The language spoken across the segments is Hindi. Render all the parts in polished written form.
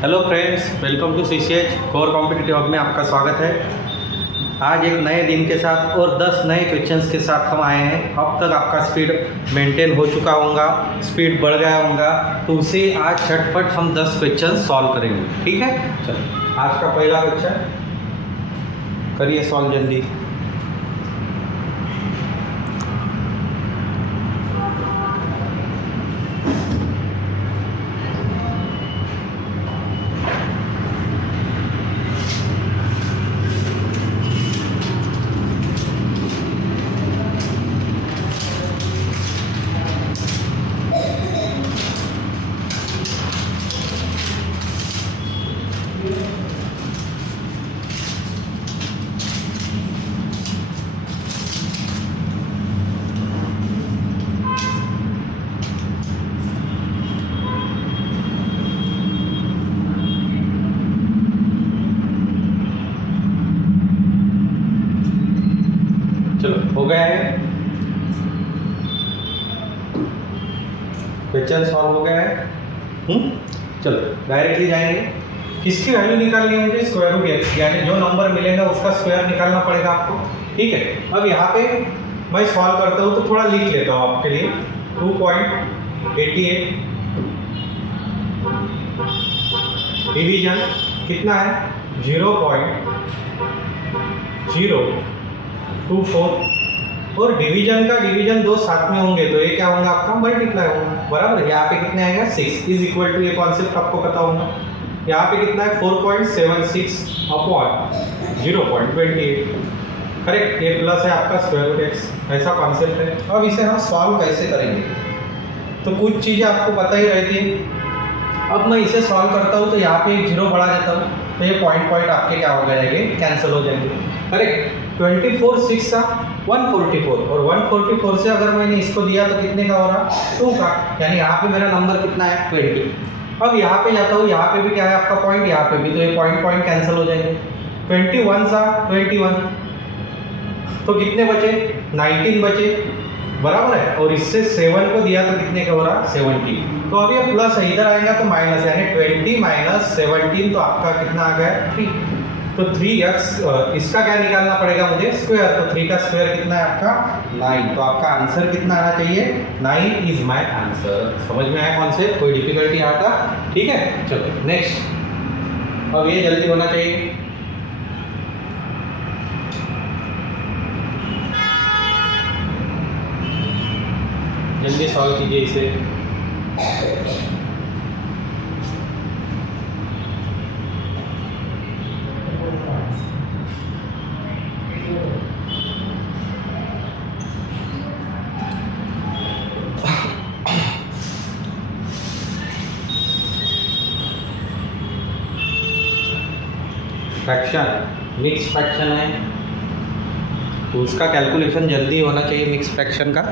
Hello friends, welcome to CCH core competitive hub में आपका स्वागत है। आज एक नए दिन के साथ और 10 नए क्वेश्चंस के साथ हम आए हैं। अब तक आपका स्पीड मेंटेन हो चुका होगा, स्पीड बढ़ गया होगा, तो उसे आज झटपट हम 10 क्वेश्चन सॉल्व करेंगे। ठीक है, चलो आज का पहला क्वेश्चन करिए सॉल्व जल्दी। चलो हो गया है, क्वेश्चन सॉल्व हो गया है। चलो डायरेक्टली जाएंगे। किसकी वैल्यू निकालनी है मुझे? स्क्वायर रूट एक्स, यानी जो नंबर मिलेगा उसका स्क्वायर निकालना पड़ेगा आपको। ठीक है, अब यहाँ पे मैं सॉल्व करता हूँ तो थोड़ा लिख लेता हूँ आपके लिए। 2.88 डिवीजन कितना है? 0.024 और डिवीजन का डिवीजन दो साथ में होंगे तो ये क्या होगा? आपका मल्टीप्लाई होगा, बराबर। यहाँ पे कितने आएगा? 6 इज इक्वल टू, ये कॉन्सेप्ट आपको पता होगा। यहाँ पे कितना है? 4.76 अपॉन 0.28, करेक्ट। ये प्लस है आपका स्क्वायर रूट एक्स, ऐसा कॉन्सेप्ट है। अब इसे हम सॉल्व कैसे करेंगे? तो कुछ चीज़ें आपको पता ही रहती है। अब मैं इसे सॉल्व करता हूँ तो यहाँ पे एक जीरो बढ़ा देता हूँ तो ये पॉइंट आपके क्या हो जाएंगे? कैंसिल हो जाएंगे, करेक्ट। 24 6 का 144 और 144 से अगर मैंने इसको दिया तो कितने का हो रहा? 2 का, यानी यहाँ पे मेरा नंबर कितना है? 20। अब यहाँ पे जाता हूँ, यहाँ पे भी क्या है आपका पॉइंट, यहाँ पे भी, तो ये पॉइंट कैंसिल हो जाएंगे। 21 सा 21 तो कितने बचे? 19 बचे, बराबर है। और इससे 7 को दिया तो कितने का हो रहा? 70। तो अब ये प्लस है, इधर आएगा तो माइनस, यानी 20 माइनस 17 तो आपका कितना आ गया? 3। तो 3x, इसका क्या निकालना पड़ेगा मुझे? स्क्वायर। तो 3 का स्क्वायर कितना है आपका? 9। तो आपका आंसर कितना आना चाहिए? 9 इज माय आंसर। समझ में आया कॉन्सेप्ट? कोई डिफिकल्टी आता? ठीक है, चलो नेक्स्ट। अब ये जल्दी होना चाहिए। जल्दी सॉल्व कीजिए इसे। फ्रैक्शन, मिक्स फ्रैक्शन है तो उसका कैलकुलेशन जल्दी होना चाहिए, मिक्स फ्रैक्शन का।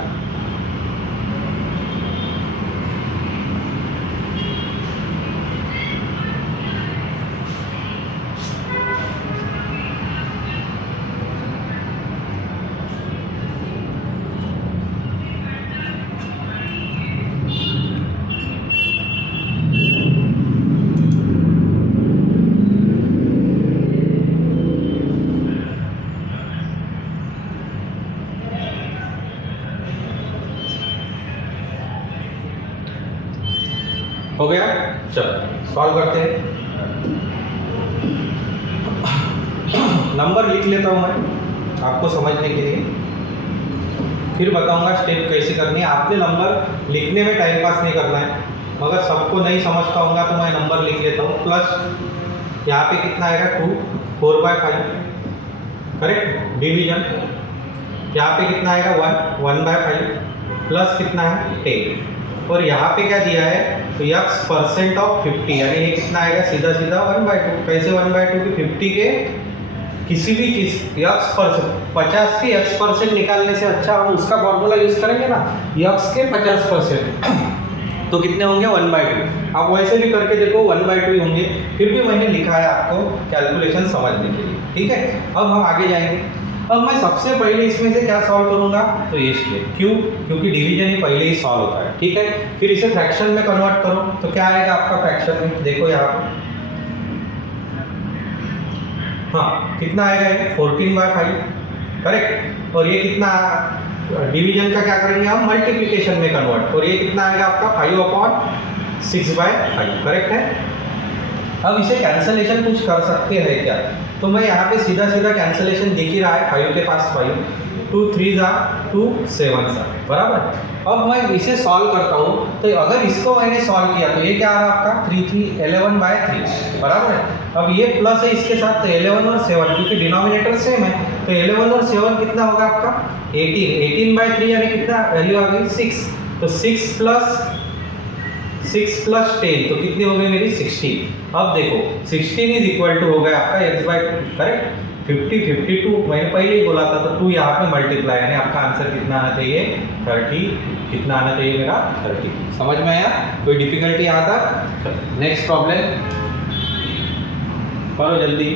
हो गया, चलो सॉल्व करते हैं। नंबर लिख लेता हूँ मैं आपको समझने के लिए, फिर बताऊंगा स्टेप कैसे करनी है। आपने नंबर लिखने में टाइम पास नहीं करना है, मगर सबको नहीं समझता होगा तो मैं नंबर लिख लेता हूँ। प्लस यहाँ पे कितना आएगा? 2, 4/5, करेक्ट। डिवीजन यहाँ पे कितना आएगा? 1, 1/5, प्लस कितना है? 10। और यहाँ पे क्या दिया है? तो x% ऑफ 50, यानी ये कितना आएगा? सीधा सीधा 1/2। कैसे 1/2? की 50 के किसी भी चीज़ x%, 50 के x% निकालने से अच्छा हम उसका फॉर्मूला यूज़ करेंगे ना, x के 50%। तो कितने होंगे? 1/2। आप वैसे भी करके देखो 1/2 ही होंगे, फिर भी मैंने लिखा है आपको कैलकुलेशन समझने के लिए। ठीक है, अब हम आगे जाएंगे। अब मैं सबसे पहले इसमें से क्या सॉल्व करूंगा? तो ये स्टेप। क्यों? क्योंकि डिवीजन ही पहले ही सॉल्व होता है। ठीक है, फिर इसे फ्रैक्शन में कन्वर्ट करो तो क्या आएगा आपका फ्रैक्शन में? देखो यहाँ पे हाँ कितना आएगा ये 14/5 करेक्ट। और ये कितना डिवीजन का क्या करेंगे हम मल्टीप्लिकेशन में कन्वर्ट, और ये कितना आएगा आपका 5/6/5 करेक्ट है। अब इसे कैंसलेशन कुछ कर सकते हैं क्या, तो मैं यहाँ पे सीधा सीधा कैंसलेशन दिख ही रहा है, 5 के पास 5, 2 3 2 7 बराबर। अब मैं इसे सॉल्व करता हूँ, तो अगर इसको मैंने सॉल्व किया तो ये क्या आ रहा है आपका 3 11/3 बराबर है। अब ये प्लस है इसके साथ, तो 11 और 7 क्योंकि डिनोमिनेटर सेम है, तो 11 और 7 कितना होगा आपका 18/3 यानी कितना वैल्यू आ गई 6, तो 6 प्लस 10 तो कितनी हो गई मेरी 16। अब देखो 16 इज इक्वल टू हो गया आपका x/2 करेक्ट। 50 52 मैंने पहले ही बोला था, तो 2 यहाँ पे मल्टीप्लाई यानी आपका आंसर कितना आना चाहिए 30, कितना आना चाहिए मेरा 30। समझ में आया, कोई डिफिकल्टी यहाँ तक। नेक्स्ट प्रॉब्लम करो जल्दी।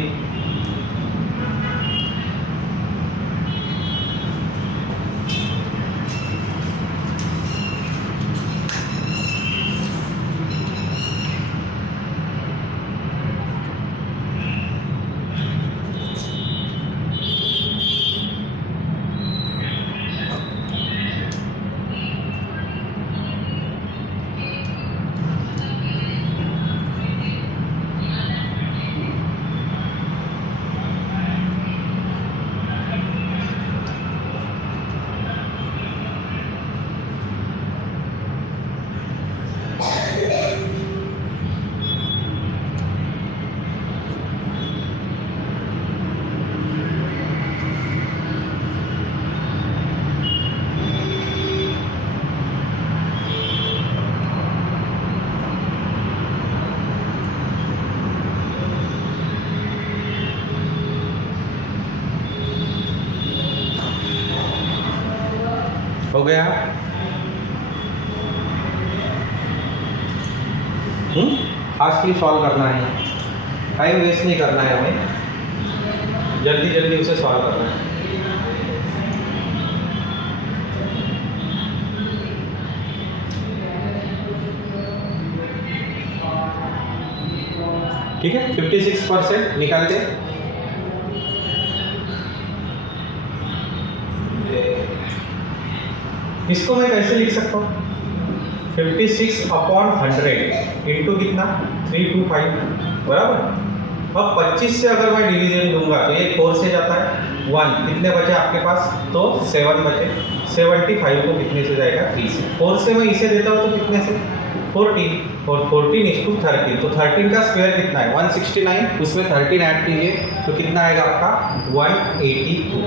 हो गया फास्टली सॉल्व करना है, टाइम वेस्ट नहीं करना है हमें, जल्दी जल्दी उसे सॉल्व करना है। ठीक है 56% निकाल दे। इसको मैं कैसे लिख सकता हूँ 56/100 इंटू कितना 325 बराबर। अब 25 से अगर मैं डिवीजन दूंगा तो ये 4 से जाता है 1, कितने बचे आपके पास, तो 7 बचे। 75 को कितने से जाएगा 3 से, 4 से मैं इसे देता हूँ तो कितने से 14, और 14 × 13 तो 13 का स्क्वायर कितना है 169, उसमें 13 ऐड कीजिए तो कितना आएगा आपका 182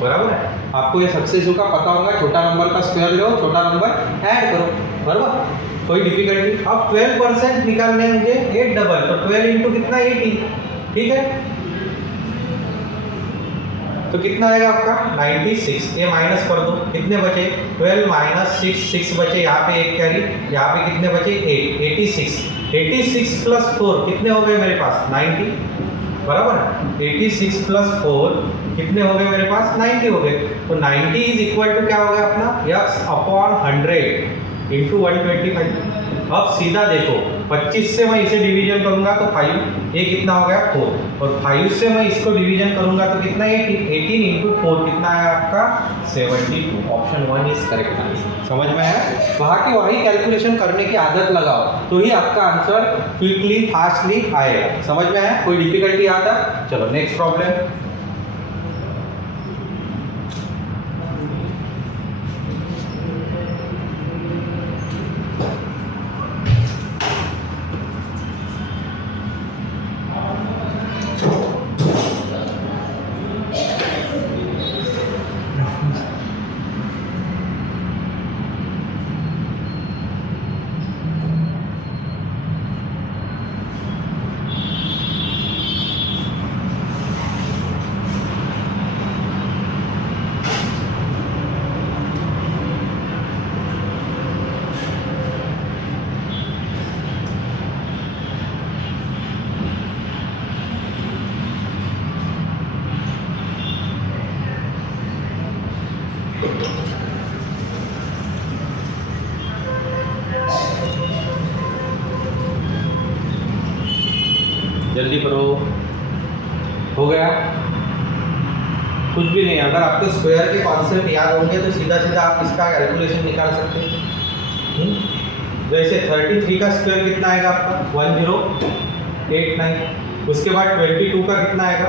बराबर है। आपको ये सक्सेसिव का पता होगा, छोटा नंबर का स्क्वायर लो, छोटा नंबर ऐड करो बराबर, कोई डिफिकल्टी। अब 12% निकालने हैं मुझे 8 डबल, तो 12 इंटू कितना 80 ठीक है, तो कितना आएगा आपका 96। ये माइनस कर दो, कितने बचे 12 - 6 6 बचे, यहाँ पे एक कैरी, यहाँ पे कितने बचे 8 86 86 प्लस 4 कितने हो गए मेरे पास 90 बराबर। 86 प्लस 4 कितने हो गए मेरे पास 90 हो गए, तो 90 इज इक्वल टू क्या हो गया अपना x/100 इंटू 125। अब सीधा देखो 25 से मैं इसे डिवीजन करूंगा तो 5, ये कितना हो गया 4, और 5 से मैं इसको डिवीजन करूंगा तो कितना 18 इंटू 4 कितना है आपका 72। Option 1 is correct answer. समझ में आया, वहाँ की वही कैलकुलेशन करने की आदत लगाओ तो ही आपका आंसर क्विकली फास्टली आएगा। समझ में आया, कोई डिफिकल्टी आता। चलो नेक्स्ट प्रॉब्लम। जल्दी करो। हो गया, कुछ भी नहीं। अगर आपको स्क्वायर के कॉन्सेप्ट याद होंगे तो सीधा सीधा आप इसका कैलकुलेशन निकाल सकते हैं। जैसे 33 का स्क्वायर कितना आएगा आपका 1089, उसके बाद 22 का कितना आएगा,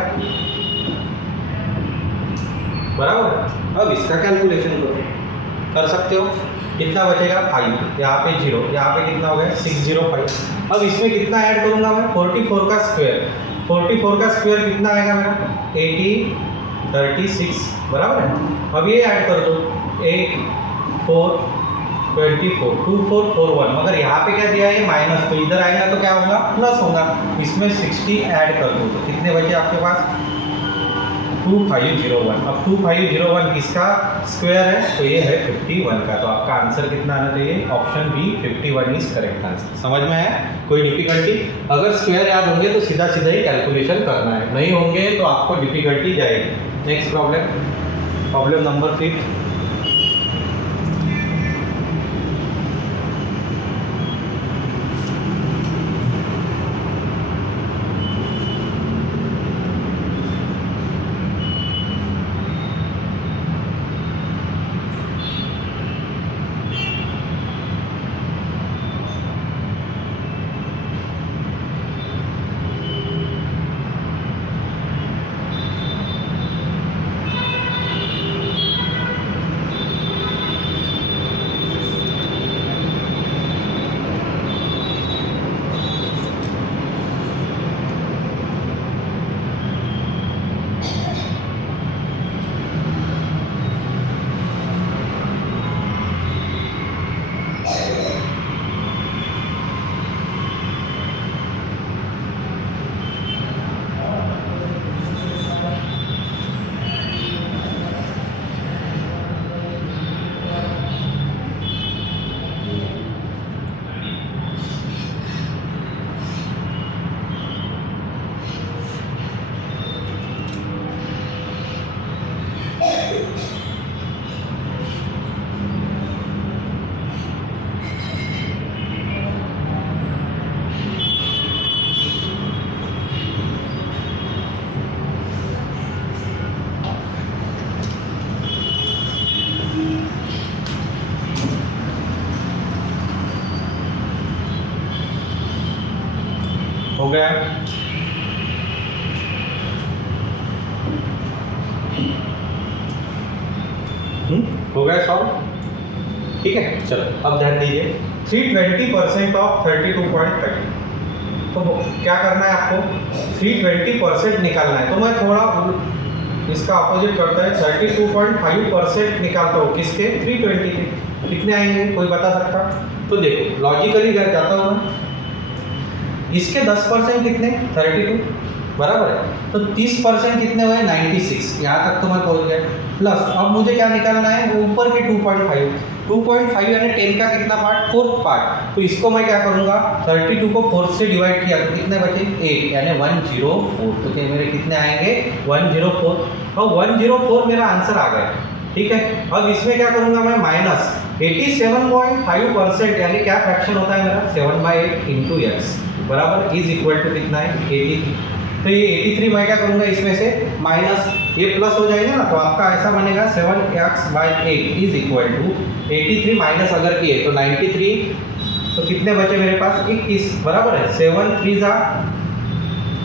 बराबर। अब इसका कैलकुलेशन करो, कर सकते हो। कितना बचेगा 5, यहाँ पे 0, यहाँ पे कितना हो गया 605। अब इसमें कितना ऐड करूँगा मैं 44 का स्क्वायर, 44 का स्क्वायर कितना आएगा मेरा 36, बराबर है। अब ये ऐड कर दो 8 4 24 2441, मगर यहाँ पे क्या दिया है माइनस, तो इधर आएगा तो क्या होगा प्लस होगा। इसमें 60 ऐड कर दो तो कितने बचे आपके पास 2501। अब 2501 किसका स्क्वायर है, तो ये है 51 का। तो आपका आंसर कितना आना चाहिए, option B 51 is correct answer. समझ में आया, कोई डिफिकल्टी? अगर स्क्वायर याद होंगे तो सीधा सीधा ही कैलकुलेशन करना है, नहीं होंगे तो आपको डिफिकल्टी जाएगी। Next problem, problem number 3। हो गया, हो गया सॉल्व, ठीक है। चलो अब ध्यान दीजिए, 320% ऑफ 32.30, तो क्या करना है आपको 320% निकालना है। तो मैं थोड़ा इसका अपोजिट करता है, 32.5% निकालता हूँ किसके 320 के, कितने आएंगे कोई बता सकता? तो देखो लॉजिकली कर जाता हूँ मैं, इसके 10% कितने 32, बराबर है। तो 30% कितने हुए 96, यहाँ तक तो मैं पहुँच गया। प्लस अब मुझे क्या निकालना है, ऊपर के 2.5 यानी 10 का कितना पार्ट, 4th पार्ट। तो इसको मैं क्या करूँगा, 32 को 4 से डिवाइड किया तो कितने बचे 8, यानी 104। तो क्या मेरे कितने आएंगे 104, और 104 मेरा आंसर आ गया, ठीक है। अब इसमें क्या करूँगा मैं माइनस 87.5%, यानी क्या फ्रैक्शन होता है मेरा 7/8 इंटू एक्स, बराबर इज इक्वल टू कितना है 83। तो ये 83 मैं क्या करूँगा इसमें से माइनस, ये प्लस हो जाएगा ना, तो आपका ऐसा बनेगा 7x/8 is equal to 83 minus अगर किए तो 93, तो कितने बचे मेरे पास 21, बराबर है। 7 3 जा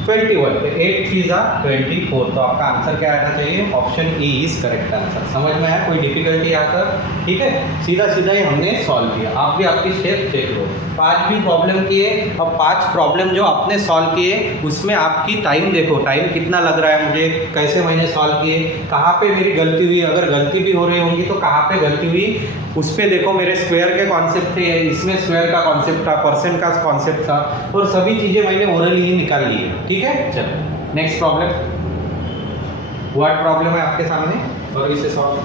21, तो 8 3 जा 24। तो आपका आंसर क्या आना चाहिए, option E is correct answer. समझ में आया, कोई डिफिकल्टी यहाँ तक, ठीक है। सीधा सीधा ही हमने सॉल्व किया, आप भी आपकी स्टेप चेक लो। 5 भी प्रॉब्लम किए, अब 5 प्रॉब्लम जो आपने सॉल्व किए उसमें आपकी टाइम देखो, टाइम कितना लग रहा है मुझे, कैसे मैंने सॉल्व किए, कहाँ पे मेरी गलती हुई, अगर गलती भी हो रही होंगी तो कहाँ पे गलती हुई उस पर देखो। मेरे स्क्वायर के कॉन्सेप्ट थे, इसमें स्क्वायर का कॉन्सेप्ट था, परसेंट का कॉन्सेप्ट था, और सभी चीज़ें मैंने ओरली ही निकाल ली है, ठीक है। चलो नेक्स्ट प्रॉब्लम, व्हाट प्रॉब्लम है आपके सामने और इसे सॉल्व।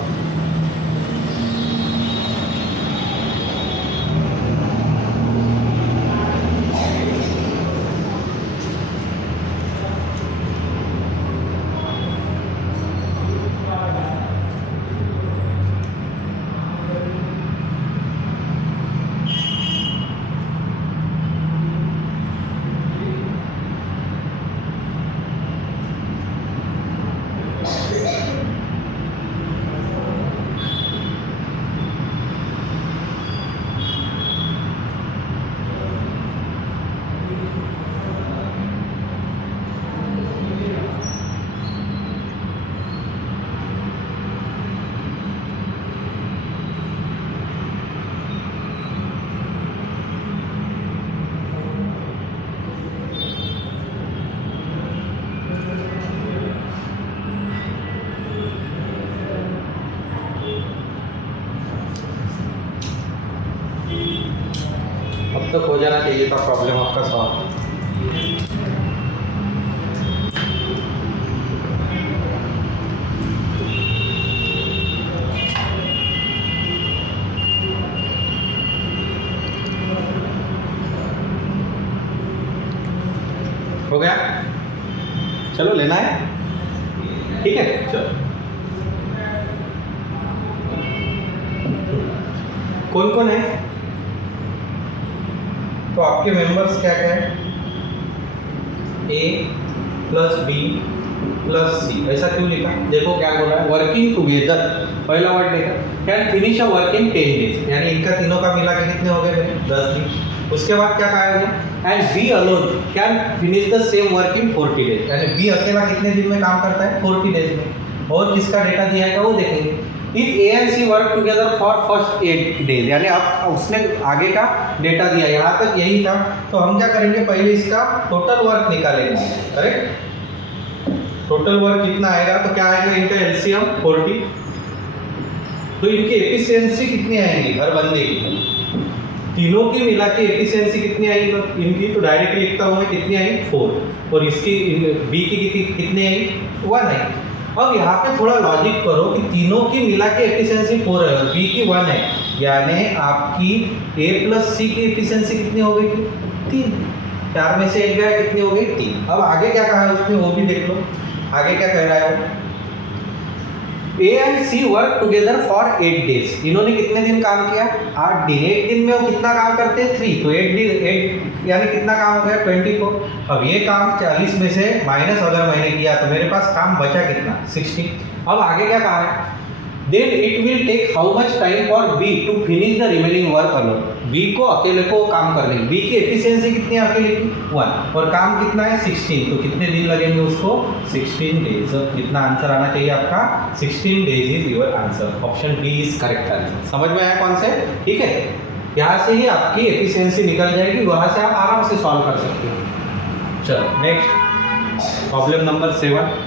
अब तक हो जाना चाहिए था प्रॉब्लम आपका सॉल्व। हो गया, चलो लेना है, ठीक है चलो। कौन कौन है, तो आपके मेंबर्स क्या क्या है, ए प्लस बी प्लस सी, ऐसा क्यों लिखा, देखो क्या बोला है, वर्किंग टुगेदर, पहला वर्ड देखा, can finish a work in 10 days, यानी इनका तीनों का मिला के कितने हो गए मेरे 10 दिन। उसके बाद क्या कहा है, and B alone can finish the same work in 40 days, यानी बी अकेला कितने दिन में काम करता है 40 डेज में। और किसका डेटा दिया है वो देखेंगे, if A and C work together for first 8 days, यानी अब उसने आगे का डेटा दिया, यहाँ तक यही था, तो हम क्या करेंगे, पहले इसका टोटल वर्क निकालेंगे, करेक्ट। टोटल वर्क कितना आएगा, तो क्या आएगा, इनका एलसीएम 40, तो इनकी एफिशिएंसी कितनी आएगी हर बंदे की, तीनों की मिला के एफिशिएंसी कितनी आई, इनकी तो डायरेक्टली लिखता हूँ मैं, कितनी आई 4, और इसकी बी की कितनी आई 1 आई। अब यहाँ पे थोड़ा लॉजिक करो कि तीनों की मिला के एफिशिएंसी 4 है और बी की 1 है, यानी आपकी ए प्लस सी की एफिशिएंसी कितनी हो गई, 3, 4 में से 1 गया, कितनी हो गई 3। अब आगे क्या कहा है उसमें वो भी देख लो, आगे क्या कह रहा है वो, A and C work together for 8 days, इन्होंने कितने दिन काम किया 8 दिन, 1 दिन में वो कितना काम करते हैं 3, तो 8 दिन 8 यानी कितना काम हो गया 24। अब ये काम 40 में से माइनस अगर मैंने किया तो मेरे पास काम बचा कितना 60। अब आगे क्या कहा है, then it will take how much time for B to finish the remaining work alone, B को अकेले को काम करने की, बी की एफिशिएंसी कितनी है अकेले की 1, और काम कितना है 16, तो कितने दिन लगेंगे उसको 16 डेज। कितना आंसर आना चाहिए आपका 16 days is your answer, option B is correct answer. समझ में आया कॉन्सेप्ट, ठीक है, यहाँ से ही आपकी एफिशिएंसी निकल जाएगी, वहाँ से आप आराम से सॉल्व कर सकते हो। चलो नेक्स्ट प्रॉब्लम नंबर 7,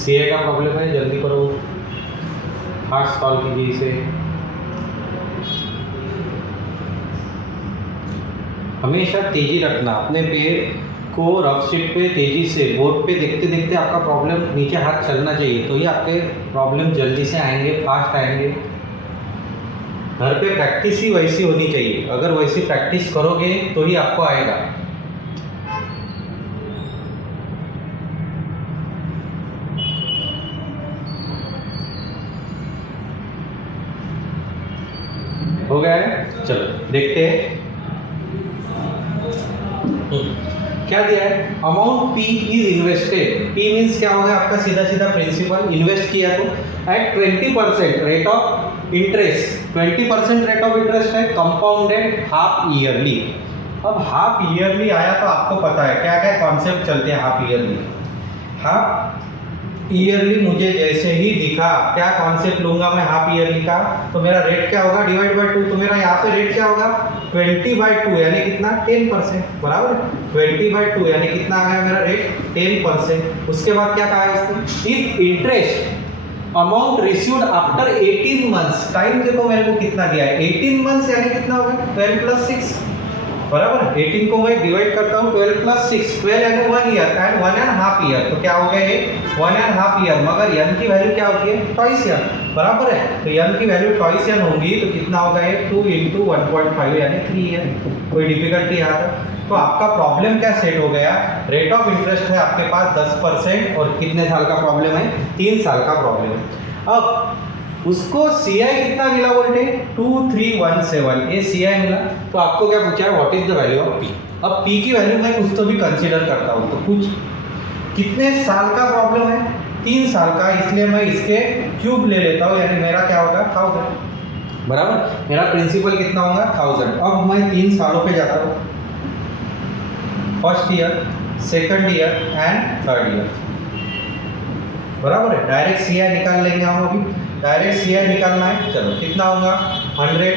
सीए का प्रॉब्लम है, जल्दी करो, फास्ट सॉल्व कीजिए इसे। हमेशा तेजी रखना, अपने पेड़ को रफ शीट पे तेजी से बोर्ड पे देखते देखते आपका प्रॉब्लम नीचे हाथ चलना चाहिए, तो ही आपके प्रॉब्लम जल्दी से आएंगे, फास्ट आएंगे। घर पे प्रैक्टिस ही वैसी होनी चाहिए, अगर वैसी प्रैक्टिस करोगे तो ही आपको आएगा। हो गया है, चलो देखते हैं क्या दिया है। Amount P is invested, P means क्या होगा आपका सीधा सीधा प्रिंसिपल, इन्वेस्ट किया तो at 20% rate of interest, 20% rate of interest है, कंपाउंडेड हाफ ईयरली, अब हाफ ईयरली आया तो आपको पता है क्या क्या कॉन्सेप्ट चलते हैं हाफ ईयरली। हाफ ईयरली मुझे जैसे ही दिखा, क्या कॉन्सेप्ट लूंगा मैं हाफ ईयरली का, तो मेरा रेट क्या होगा डिवाइड बाय 2, तो मेरा यहाँ पे रेट क्या होगा 20/2 यानी कितना 10%, बराबर 20/2 यानी कितना आ गया मेरा रेट 10%। उसके बाद क्या कहा है उसने, if interest amount received after 18 months, time देखो मेरे को कितना दिया है 18 मंथ्स यानी कितना होगा 12 + 6, बराबर 18 को मैं डिवाइड करता हूँ 12 + 6, 12 यानी 1 ईयर एंड 1.5 ईयर, तो क्या हो गया ये 1.5 ईयर। मगर n की वैल्यू क्या होती है ट्वाइस ईयर, बराबर है, तो n की वैल्यू ट्वाइस ईयर होगी तो कितना होगा ये 2 × 1.5 यानी 3 ईयर। कोई डिफिकल्टी यहाँ तक? तो आपका प्रॉब्लम क्या सेट हो गया, रेट ऑफ इंटरेस्ट है आपके पास 10% और कितने साल का प्रॉब्लम है 3 साल का प्रॉब्लम है। अब उसको CI कितना मिला बोलते 2317, ये CI मिला, तो आपको क्या पूछा है what is the value of P। अब P की वैल्यू मैं कुछ तो भी कंसीडर करता हूँ, तो कुछ कितने साल का प्रॉब्लम है 3 साल का, इसलिए मैं इसके क्यूब ले लेता हूँ, यानी मेरा क्या होगा 1000, बराबर मेरा प्रिंसिपल कितना होगा 1000। अब मैं 3 सालों पे जाता हूँ, first year, second year and third year, बराबर है। डायरेक्ट CI निकाल लेंगे हम, अभी डायरेक्ट CI निकालना है, चलो कितना होगा 100,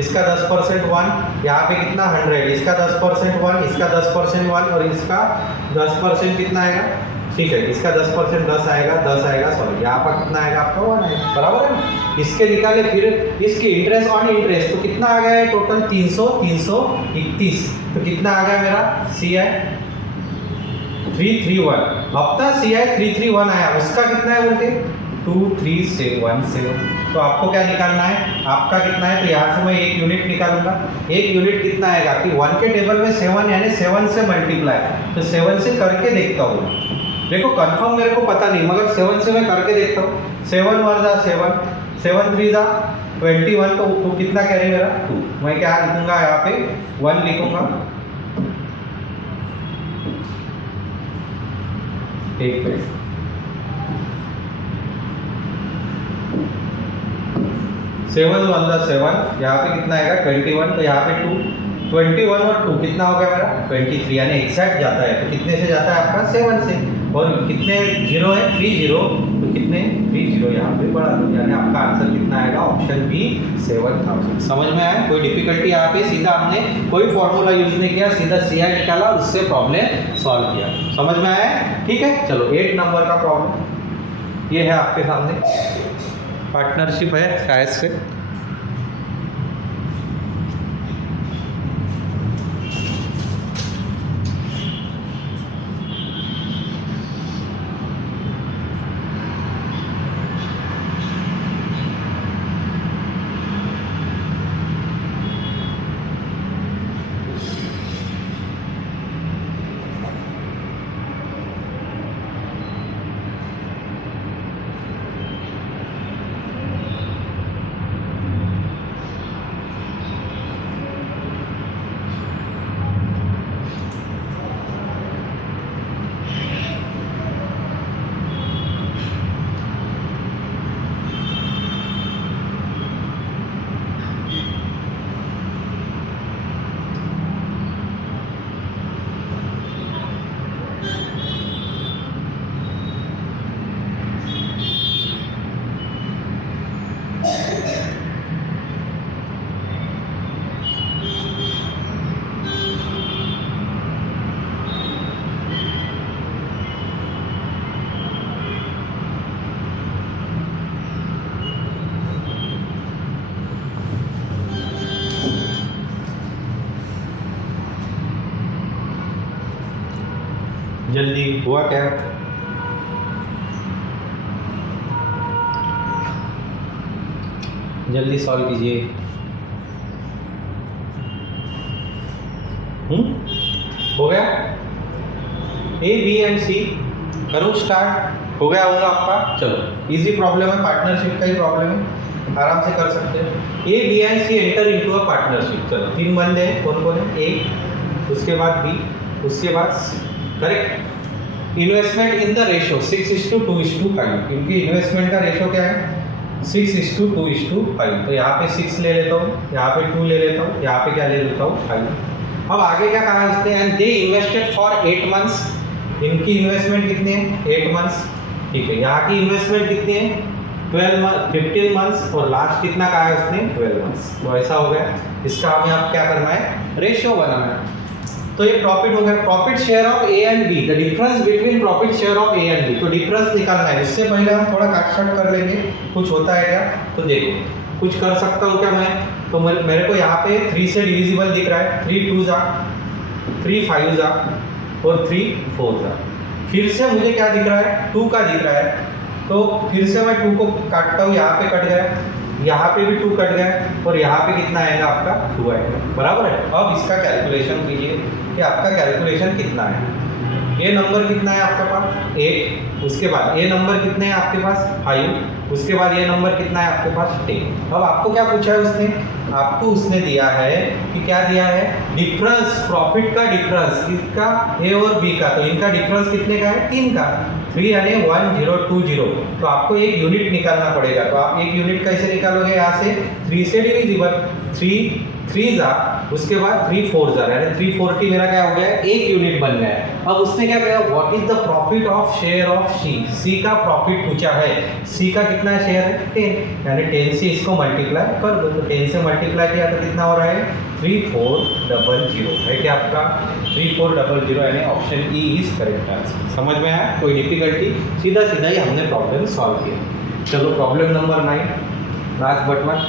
इसका 10% 1, यहाँ पे कितना 100, इसका 10% 1, इसका 10% 1 और इसका 10% कितना आएगा, ठीक है इसका 10% 10 आएगा, 10 आएगा, सॉरी यहाँ पर कितना आएगा आपका 1 आएगा, बराबर है ना। इसके निकाले फिर इसकी इंटरेस्ट ऑन इंटरेस्ट, तो कितना आ गया है टोटल 331, तो कितना आ गया मेरा CI 331, अब तक CI 331 आया, उसका कितना है बोलते 2317, तो आपको क्या निकालना है, आपका कितना है, तो यहाँ से मैं एक यूनिट निकालूंगा, एक यूनिट कितना आएगा कि 1 के टेबल में 7 यानी 7 से मल्टीप्लाई, तो 7 से करके देखता हूँ, देखो कंफर्म मेरे को पता नहीं मगर 7 से मैं करके देखता हूँ, 7 × 7, 7 × 3 = 21, तो कितना कह रहे मेरा 2, मैं क्या लिखूंगा यहाँ पे 1 लिखूंगा, एक मिनट 7 × 1 = 7, यहाँ पे कितना आएगा 21, तो यहाँ पे 2, 21 और 2 कितना हो गया मेरा 23, यानी एग्जैक्ट जाता है, तो कितने से जाता है आपका 7 से, और कितने जीरो है 30, तो कितने 30 यहाँ पे बढ़ा दो, यानी आपका आंसर कितना आएगा ऑप्शन बी 7000। समझ में आया, कोई डिफिकल्टी यहाँ पे, सीधा हमने कोई फॉर्मूला यूज नहीं किया, सीधा CI निकाला, उससे प्रॉब्लम सॉल्व किया, समझ में आया, ठीक है। चलो 8 नंबर का प्रॉब्लम ये है आपके सामने, पार्टनरशिप है शायद से, जल्दी हुआ क्या, जल्दी सॉल्व कीजिए। हो गया, A B एंड C करूँ स्टार्ट, हो गया होगा आपका। चलो इजी प्रॉब्लम है, पार्टनरशिप का ही प्रॉब्लम है, आराम से कर सकते हैं। A B and C enter into a partnership. चलो 3 बंदे हैं, कौन कौन है, A, उसके बाद B, उसके बाद C, correct. Investment in the ratio 6:2:5, क्योंकि इन्वेस्टमेंट का रेशो क्या है 6:2:5, तो यहाँ पे 6 ले लेता हूँ, यहाँ पे 2 ले लेता हूँ, यहाँ पे क्या ले लेता हूँ 5। अब आगे क्या कहा है उसने, and they invested for 8 months, इनकी इन्वेस्टमेंट कितनी है 8 मंथ्स, ठीक है। यहाँ की इन्वेस्टमेंट कितनी है 15 मंथ्स, और लास्ट कितना कहा है उसने 12 मंथ्स। तो ऐसा हो गया, इसका हमें अब क्या करना है, रेशियो बनाना है। तो ये प्रॉफिट हो गया, profit share of A and B, the difference between profit share of A and B. तो डिफरेंस निकालना है, इससे पहले हम थोड़ा काट कर लेंगे, कुछ होता है क्या। तो देखो कुछ कर सकता हूँ क्या मैं, तो मेरे को यहाँ पे 3 से डिविजिबल दिख रहा है, 3 2 जा, 3 5 जा, और 3 4 जा। फिर से मुझे क्या दिख रहा है 2 का दिख रहा है, तो फिर से मैं 2 को काटता हूँ, यहाँ पे कट गया, यहाँ पे भी 2 कट गया, और यहाँ पे कितना आएगा आपका 2 आएगा, बराबर है। अब इसका कैलकुलेशन कीजिए कि आपका कैलकुलेशन कितना है। ये नंबर कितना है आपके पास 8, उसके बाद ये नंबर कितने हैं आपके पास 5, उसके बाद ये नंबर कितना है आपके पास 10। अब आपको क्या पूछा है उसने, आपको उसने दिया है कि क्या दिया है, डिफरेंस, प्रॉफिट का डिफरेंस, किसका ए और बी का। तो इनका डिफरेंस कितने का है 3 का, 3 यानी 1020। तो आपको एक यूनिट निकालना पड़ेगा। तो आप एक यूनिट कैसे निकालोगे, यहाँ से 3 से डिविजिबल, 3 3 जा, उसके बाद 3 4 जा, यानी 340 मेरा क्या हो गया, एक यूनिट बन गया है। अब उसने क्या कहा, what is the profit of share of C, C का प्रॉफिट पूछा है, सी का कितना शेयर है 10, यानी 10 से इसको मल्टीप्लाई कर दो। तो 10 से मल्टीप्लाई किया तो कितना हो रहा है 3400 है क्या आपका 3400, यानी option E is correct answer. समझ में आया, कोई डिफिकल्टी, सीधा सीधा ही हमने प्रॉब्लम सॉल्व किया। चलो problem number 9, last but not,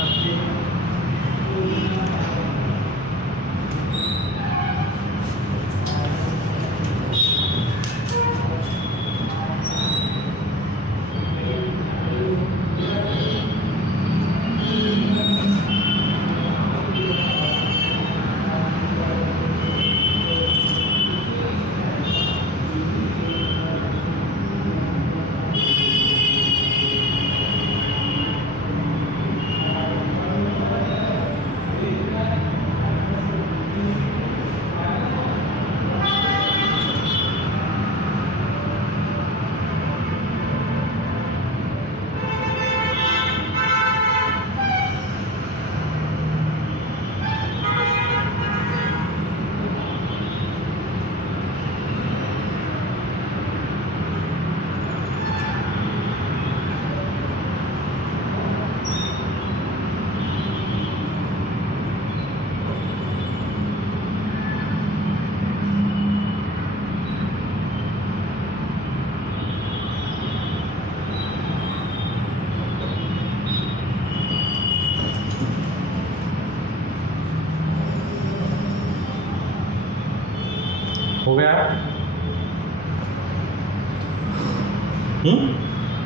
हो गया।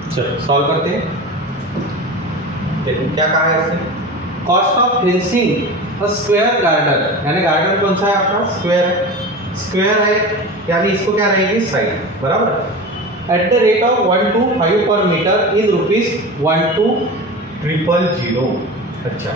चलो सॉल्व करते हैं। देखो क्या कहा है इसने, cost of fencing a square garden, यानी गार्डन कौन सा है आपका स्क्वायर है, स्क्वायर है यानी इसको क्या रहेगी साइड, बराबर। At the rate of 1 to 5 पर मीटर इन ₹1,200,000। अच्छा,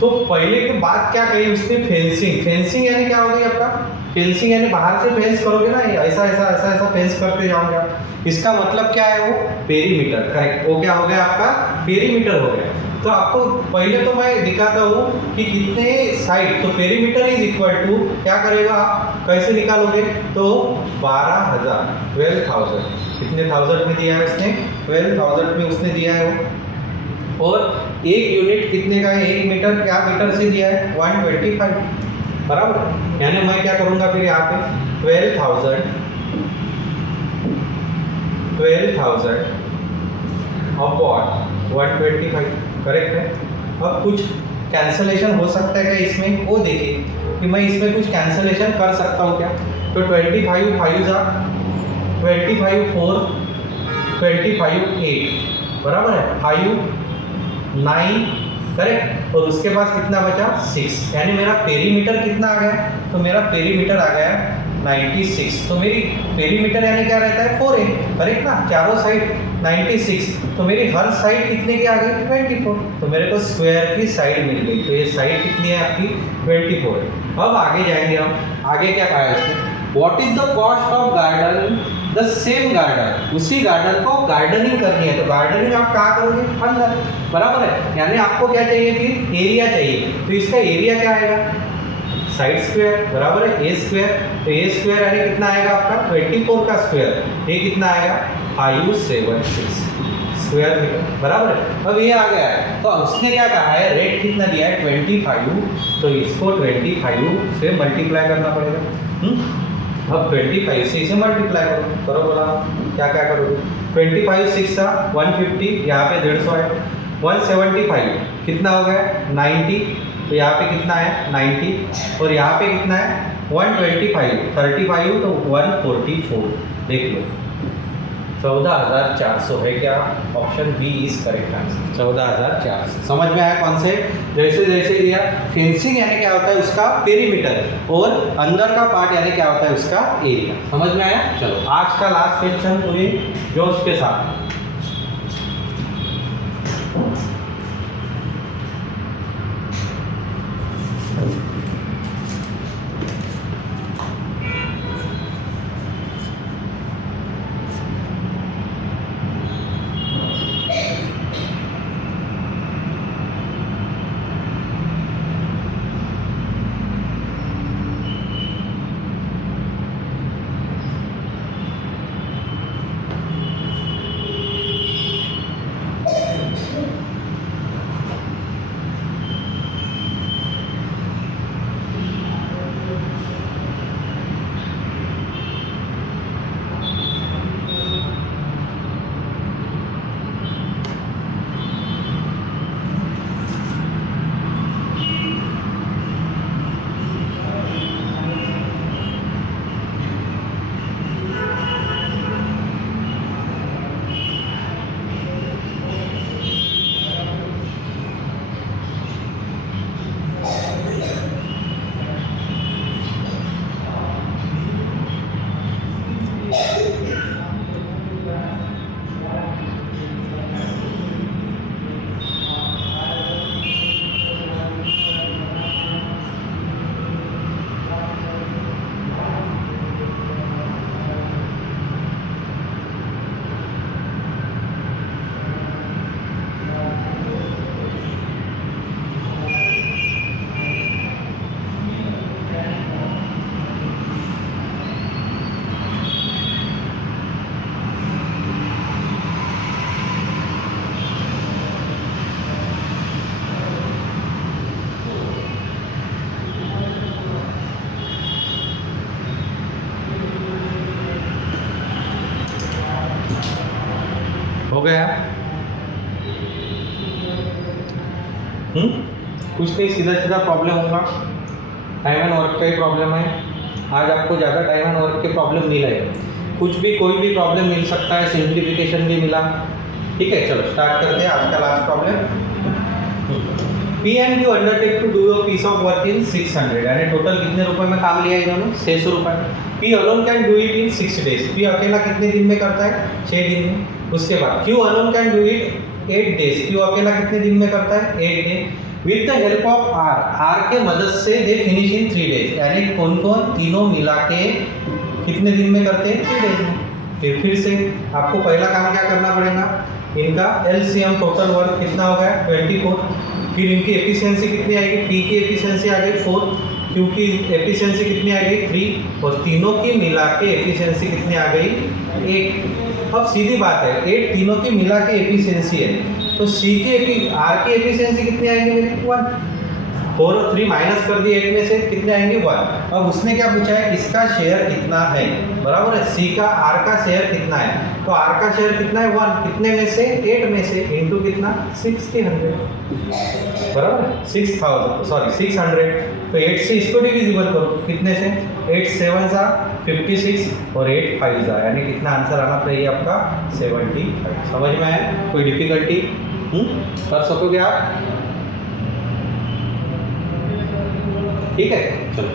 तो पहले की बात क्या कही उसने, फेंसिंग, फेंसिंग यानी क्या हो गई आपका, फेंसिंग यानी बाहर से फेंस करोगे ना, ऐसा ऐसा ऐसा ऐसा फेंस करते जाओगे आप, इसका मतलब क्या है वो पेरीमीटर, करेक्ट। वो क्या हो गया आपका पेरीमीटर हो गया। तो आपको पहले तो मैं दिखाता हूँ कि कितने साइड, तो पेरीमीटर इज इक्वल टू क्या करेगा आप, कैसे निकालोगे, तो 12,000, 12,000, कितने थाउजेंड में दिया है उसने, 12,000 में उसने दिया है वो। और एक यूनिट कितने का है, 1 मीटर, क्या मीटर से दिया है 125, बराबर। यानी मैं क्या करूँगा फिर यहाँ पे 12,000 अपॉन 125, करेक्ट है। अब कुछ कैंसलेशन हो सकता है क्या इसमें, वो देखिए कि मैं इसमें कुछ कैंसलेशन कर सकता हूँ क्या। तो 25 5 जा, 25 4, 25 8, बराबर है, 5 9, करेक्ट। और उसके बाद कितना बचा 6, यानी मेरा पेरीमीटर कितना आ गया, तो मेरा पेरीमीटर आ गया 96। तो मेरी पेरीमीटर यानी क्या रहता है 4 है, करेक्ट ना, चारों साइड 96, तो मेरी हर साइड कितने की आ गई 24, तो मेरे को स्क्वायर की साइड मिल गई। तो ये साइड कितनी है आपकी 24 है। अब आगे जाएंगे हम, आगे क्या कहा है इसमें, what is the cost of garden the same garden, उसी गार्डन को गार्डनिंग करनी है, तो गार्डनिंग आप कहाँ करोगे, अंदर, बराबर है। यानी आपको क्या चाहिए, फिर एरिया चाहिए, तो इसका एरिया क्या आएगा, साइड स्क्वायर, बराबर है, ए स्क्वायर, तो ए स्क्वायर यानी कितना आएगा आपका 24 का स्क्वायर, ये कितना आएगा 576 स्क्वायर मीटर, बराबर है। अब ये आ गया है, तो उसने क्या कहा है, रेट कितना दिया है 25, तो इसको 25 से मल्टीप्लाई करना पड़ेगा। अब 25 से इसे मल्टीप्लाई करो बोला, क्या क्या करोगे, 25 6 150, यहाँ पे 150 है, 175 कितना हो गया 90, तो यहाँ पे कितना है 90, और यहाँ पे कितना है 125, 35 तो 144, देख लो 14,400 है क्या, option B is correct answer, 14,400। समझ में आया कॉन्सेप्ट, जैसे जैसे दिया, फेंसिंग यानी क्या होता है उसका पेरीमीटर, और अंदर का पार्ट यानी क्या होता है उसका एरिया, समझ में आया। चलो आज का लास्ट क्वेश्चन पूरी जोश के साथ, हो गया कुछ नहीं, सीधा सीधा प्रॉब्लम होगा, टाइम एंड वर्क का ही प्रॉब्लम है। आज आपको ज़्यादा टाइम एंड वर्क के प्रॉब्लम मिला है, कुछ भी कोई भी प्रॉब्लम मिल सकता है, सिंप्लीफिकेशन भी मिला, ठीक है। चलो स्टार्ट करते हैं आज का last problem. P and Q undertake to do a piece of work in 600, यानी टोटल कितने रुपए में काम लिया इन्होंने, 600 रुपये। P alone can do it in 6 days, P अकेला कितने दिन में करता है, 6 दिन में। उसके बाद Q alone can do it 8 days, Q अकेला कितने दिन में करता है, 8 दिन। With the help of R, R के मदद से दे फिनिश इन 3 days, यानी कौन कौन तीनों मिला के कितने दिन में करते हैं, 3 days में। फिर से आपको पहला काम क्या करना पड़ेगा, इनका LCM टोटल वर्क कितना हो गया 24, फिर इनकी एफिशिएंसी कितनी आएगी, P की एफिशिएंसी आ गई 4, Q की एफिशिएंसी कितनी आ गई 3, और तीनों की मिला के एफिशिएंसी कितनी आ गई 1। अब सीधी बात है, 8 तीनों की मिला के एफिशिएंसी है, तो C की R की एफिशिएंसी कितनी आएगी मेरी 1, 4 और 3 माइनस कर दिए 8 में से, कितने आएंगे 1। अब उसने क्या पूछा है, इसका शेयर कितना है, बराबर है, C का R का शेयर कितना है, तो R का शेयर कितना है 1, कितने में से 8 में से, इनटू कितना 600, बराबर है 600, तो 8 से इसको डिविजिबल करो, कितने से 8 7 जा 56 और 8 5 जा, यानी कितना आंसर आना चाहिए आपका 75। समझ में आया, कोई डिफिकल्टी कर सकोगे आप, ठीक है। चलो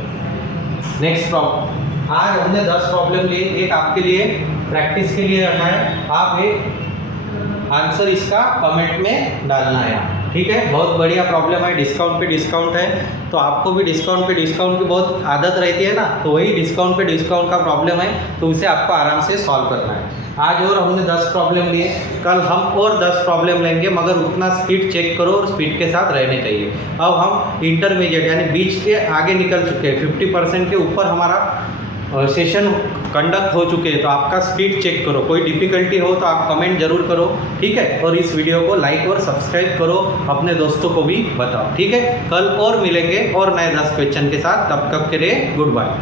नेक्स्ट प्रॉब्लम, आज हमने 10 प्रॉब्लम लिए, एक आपके लिए प्रैक्टिस के लिए रखा है, आप एक आंसर इसका कमेंट में डालना है। ठीक है, बहुत बढ़िया प्रॉब्लम है, डिस्काउंट पे डिस्काउंट है। तो आपको भी डिस्काउंट पे डिस्काउंट की बहुत आदत रहती है ना, तो वही डिस्काउंट पे डिस्काउंट का प्रॉब्लम है, तो उसे आपको आराम से सॉल्व करना है। आज और हमने 10 प्रॉब्लम लिए, कल हम और 10 प्रॉब्लम लेंगे, मगर उतना स्पीड चेक करो और स्पीड के साथ रहने चाहिए। अब हम इंटरमीडिएट यानी बीच के आगे निकल चुके हैं, 50% के ऊपर हमारा सेशन कंडक्ट हो चुके हैं। तो आपका स्पीड चेक करो, कोई डिफ़िकल्टी हो तो आप कमेंट जरूर करो, ठीक है। और इस वीडियो को लाइक और सब्सक्राइब करो, अपने दोस्तों को भी बताओ, ठीक है। कल और मिलेंगे और नए 10 क्वेश्चन के साथ, तब तक के लिए गुड बाय।